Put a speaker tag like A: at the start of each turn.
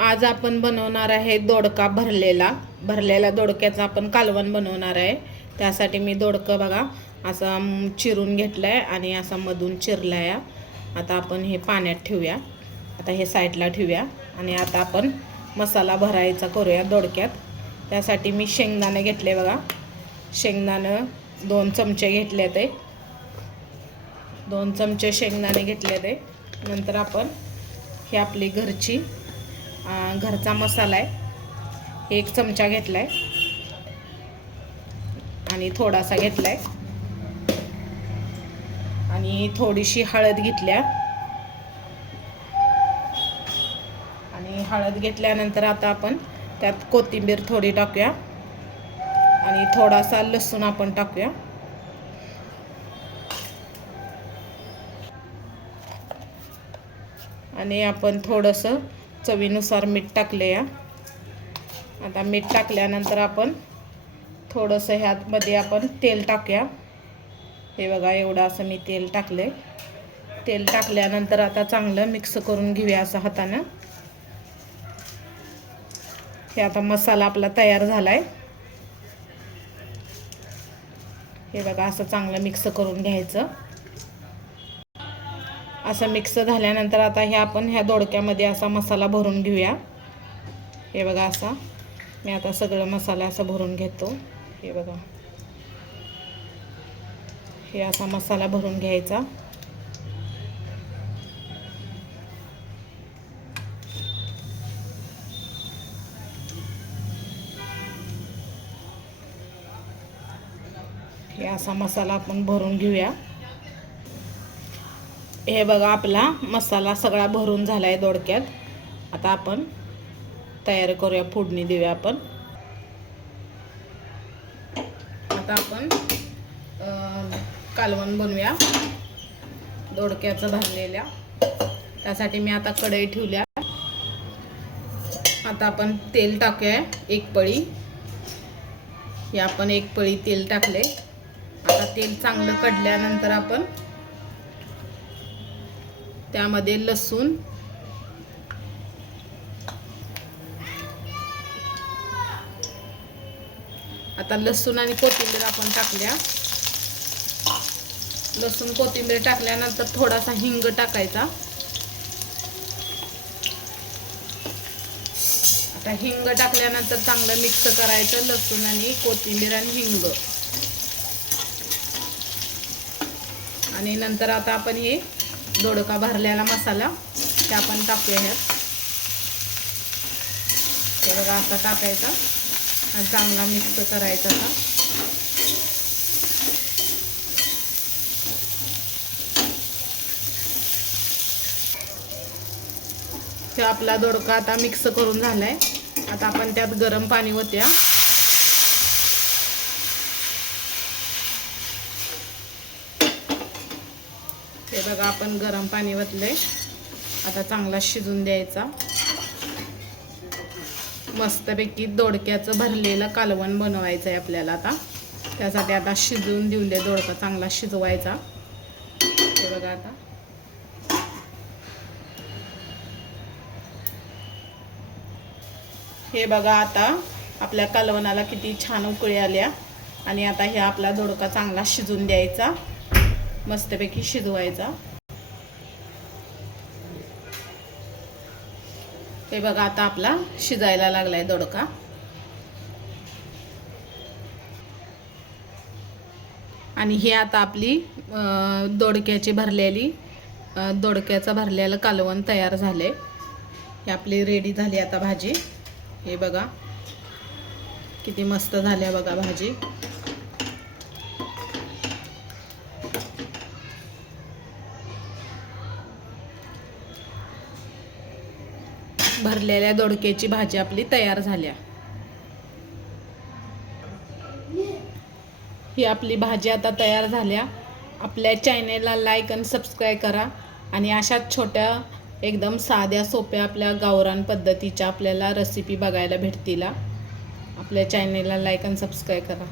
A: आज आपण बनवणार आहे दोडका भरलेला. भरलेला दोडक्याचं आपण कालवण बनवणार आहे. त्यासाठी मी दोडकं बघा असं चिरून घेतलं आहे आणि असा मधून चिरला आहे आता आपण हे पाण्यात ठेवूया. आता हे साईडला ठेवूया. आणि आता आपण मसाला भरायचा करूया दोडक्यात. त्यासाठी मी शेंगदाणे घेतले बघा. शेंगदाणं दोन चमचे घेतले ते. दोन चमचे शेंगदाणे घेतले ते. नंतर आपण ही आपली घरची घरचा मसाला आहे. एक चमचा घेतला आहे आणि थोडासा घेतला आहे आणि थोडीशी हळद घेतल्या. आणि हळद घेतल्यानंतर आता आपण त्यात कोथिंबीर थोडी टाकूया. आणि थोडासा लसूण आपण टाकूया. आणि आपण थोडंसं चवीनुसार मीठ टाकले या आता मीठ टाकल्यानंतर आपण थोडंसं ह्यातमध्ये आपण तेल टाकूया. हे बघा एवढं असं मी तेल टाकले तेल टाकल्यानंतर आता चांगलं मिक्स करून घेऊया असं हातानं. हे आता मसाला आपला तयार झाला आहे हे बघा असं चांगलं मिक्स करून घ्यायचं. असं मिक्स झाल्यानंतर आता हे आपण ह्या दोडक्यामध्ये असा मसाला भरून घेऊया. हे बघा असा. मी आता सगळं मसाला असा भरून घेतो. हे बघा. हे असा मसाला भरून घ्यायचा. हे असा मसाला आपण भरून घेऊया. हे बघा आपला मसाला सगळा भरून झाला आहे दोडक्यात. आता आपण तयार करूया फोडणी देऊया आपण. आता आपण कालवण बनवूया. दोडक्याचं भरलेल्या त्यासाठी मी आता कढई ठेवल्या. आता आपण तेल टाकूया एक पळी. हे आपण एक पळी तेल टाकले. आता तेल चांगलं कडल्यानंतर आपण त्यामध्ये लसूण. आता लसूण आणि कोथिंबीर आपण टाकल्या. लसूण कोथिंबीर टाकल्यानंतर थोडासा हिंग टाकायचा. आता हिंग टाकल्यानंतर चांगलं मिक्स करायचं लसूण आणि कोथिंबीर आणि हिंग. आणि नंतर आता आपण हे दोडका भरलेला मसाला ते आपण टाकूया ह्यात ते बघा असा टाकायचा आणि चांगला मिक्स करायचा आता ते आपला दोडका आता मिक्स करून झालाय. आता आपण त्यात गरम पाणी होत्या हे बघा आपण गरम पाणी वतलंय. आता चांगला शिजून द्यायचा. मस्तपैकी दोडक्याचं भरलेलं कालवण बनवायचं आहे आपल्याला आता. त्यासाठी आता शिजवून देऊन दे दोडका चांगला शिजवायचा. हे बघा आता. हे बघा आता आपल्या कालवणाला किती छान उकळी आल्या. आणि आता हे आपला दोडका चांगला शिजून द्यायचा. मस्तपैकी शिजवायचा. हे बघा आता आपला शिजायला लागलाय दोडका. आणि हे आता आपली दोडक्याची भरलेली दोडक्याचं भरलेलं कालवण तयार झाले. हे आपली रेडी झाली आता भाजी. हे बघा किती मस्त झाल्या बघा भाजी. भरलेल्या दोडक्याची भाजी आपली तयार झाल्या. ही आपली भाजी आता तयार झाल्या. आपल्या चॅनेलला लाईक आणि सबस्क्राईब करा आणि अशाच छोट्या एकदम साध्या सोप्या आपल्या गावरान पद्धतीच्या आपल्याला रेसिपी बघायला भेटतील. आपल्या चॅनेलला लाईक आणि सबस्क्राईब करा.